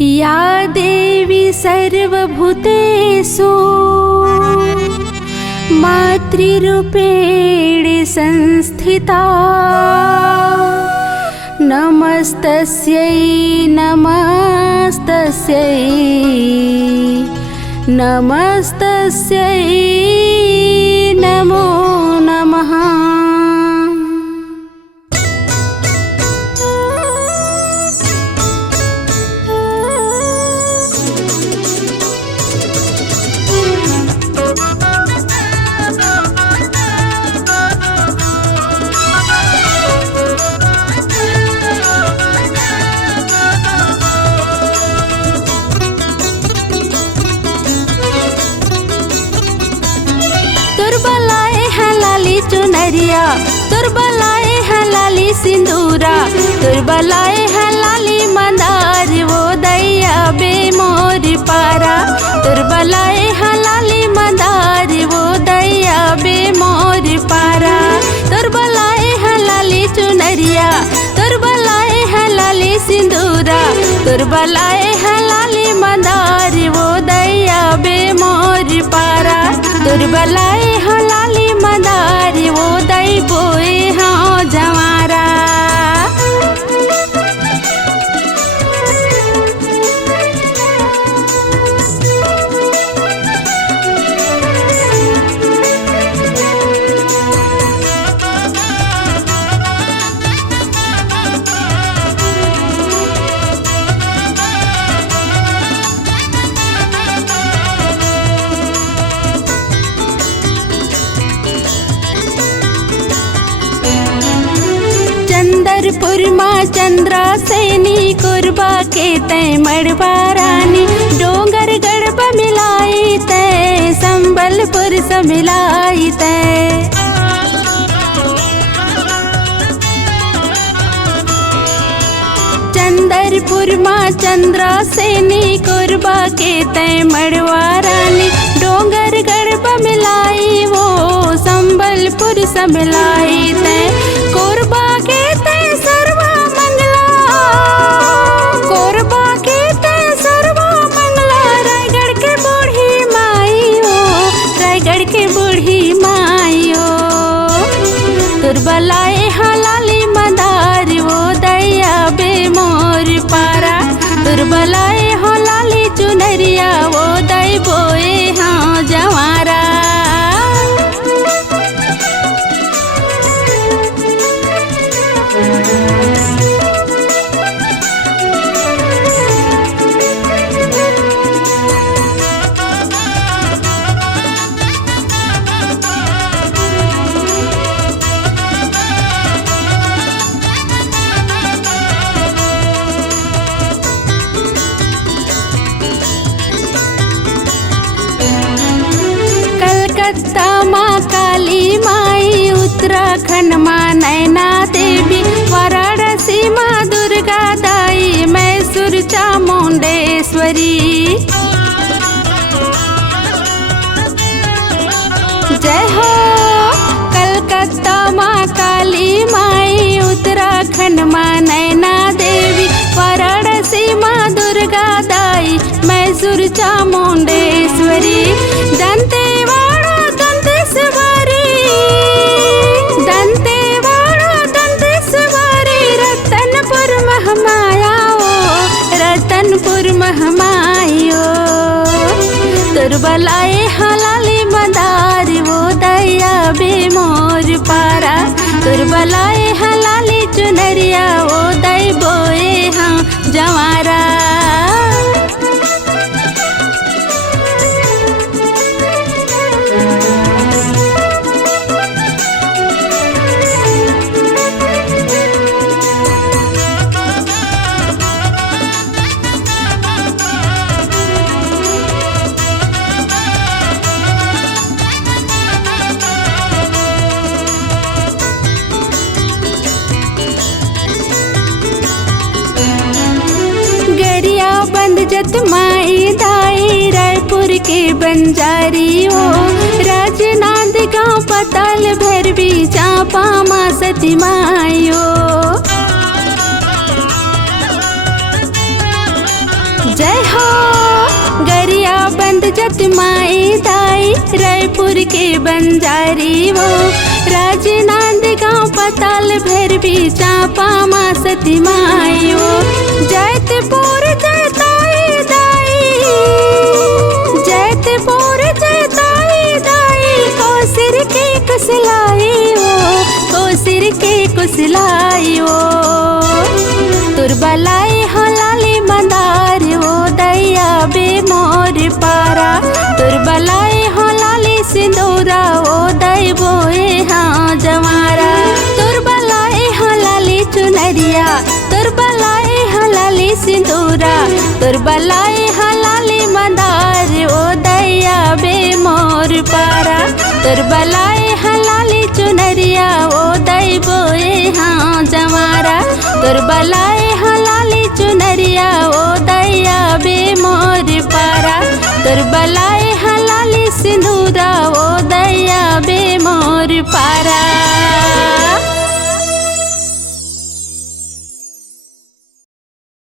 या देवी सर्वभूतेषु मातृरूपेण संस्थिता नमस्तस्यै नमस्तस्यै नमस्तस्यै नमो नमः। चुनरिया तुरबलाए हैं लाली सिंदूरा, तुरबलाए हैं लाली मंदार, वो दैया बे मोर पारा। तुरबलाए हैं लाली मंदार, वो दैया बे मोर पारा। तुरबलाए हैं लाली चुनरिया, तुरबलाए हैं लाली सिंदूरा, तुरबलाए हैं लाली मंदार, वो दैया बे मोर पारा। तुरबलाए हैं लाली मंदार, वो दई बोए हाँ जवारा। चंदरपुर माँ चंद्रा सैनी कुरबा के तय मड़वा रानी, डोंगर गढ़ मिलाई तय संबलपुर से मिलाई तय। चंदरपुर माँ चंद्रा सैनी कुरबा के तय मड़वा रानी, डोंगर गढ़ मिलाई वो संबलपुर से मिलाई तय। कुरबा के तय सर्वा मंगला, कुरबा के तय सर्वा मंगला, रायगढ़ के बूढ़ी माई हो, रायगढ़ के बूढ़ी माई हो। तुरबलाए हाँ लाली मंदार, वो दैया बे मोर पारा। तुरबलाए हाँ लाली चुनरिया, वो दई बोए हाँ जवारा। कलकत्ता माँ काली माई, उत्तराखंड माँ नैना देवी, वाराणसी माँ दुर्गा दाई, मैसूर चामुंडेश्वरी। जय हो कलकत्ता माँ काली माई, उत्तराखंड माँ नैना देवी, वाराणसी माँ दुर्गा दाई, मैसूर चामुंडेश्वरी। दंतेवाड़ा दंतेश्वरी, दंतेवाड़ा दंतेश्वरी, रतनपुर महमाया ओ, रतनपुर महमायो। तुरबलाए हाँ लाली मंदार, वो दैया बे मोर पारा। तुरबलाए हाँ लाली चुनरिया, वो दई बोए हाँ जवारा। जत माई दाई, रायपुर के बंजारी हो, राजनांद गाँव पताल भैरवी, चांपा माँ सती मायो। जय हो गरिया बंद जत माई दाई रायपुर के बंजारी वो राजनांद गांव पताल भैरवी चांपा माँ सती माई वो जैतपुर जयताई दाई जैतपुर जयताई दाई कोसिर के कुसलाई वो कोसिर के कुसलाई वो तुरबलाई हलाली मंदार वो दैया बे मोर पारा तुरबलाई हलाली सिंदूरा वो दै बोए हाँ जवारा तुरबलाई हलाली चुनरिया तुरबलाई हलाली सिंदूरा तुरबलाई हलाली मंदार वो दैया बे मोर पारा तुरबलाई हलाली चुनरिया वो दै बोए हाँ जवारा तुरबलाई हलाली चुनरिया वो दैया बे मोर पारा तुरबलाई हलाली सिंदूरा वो दैया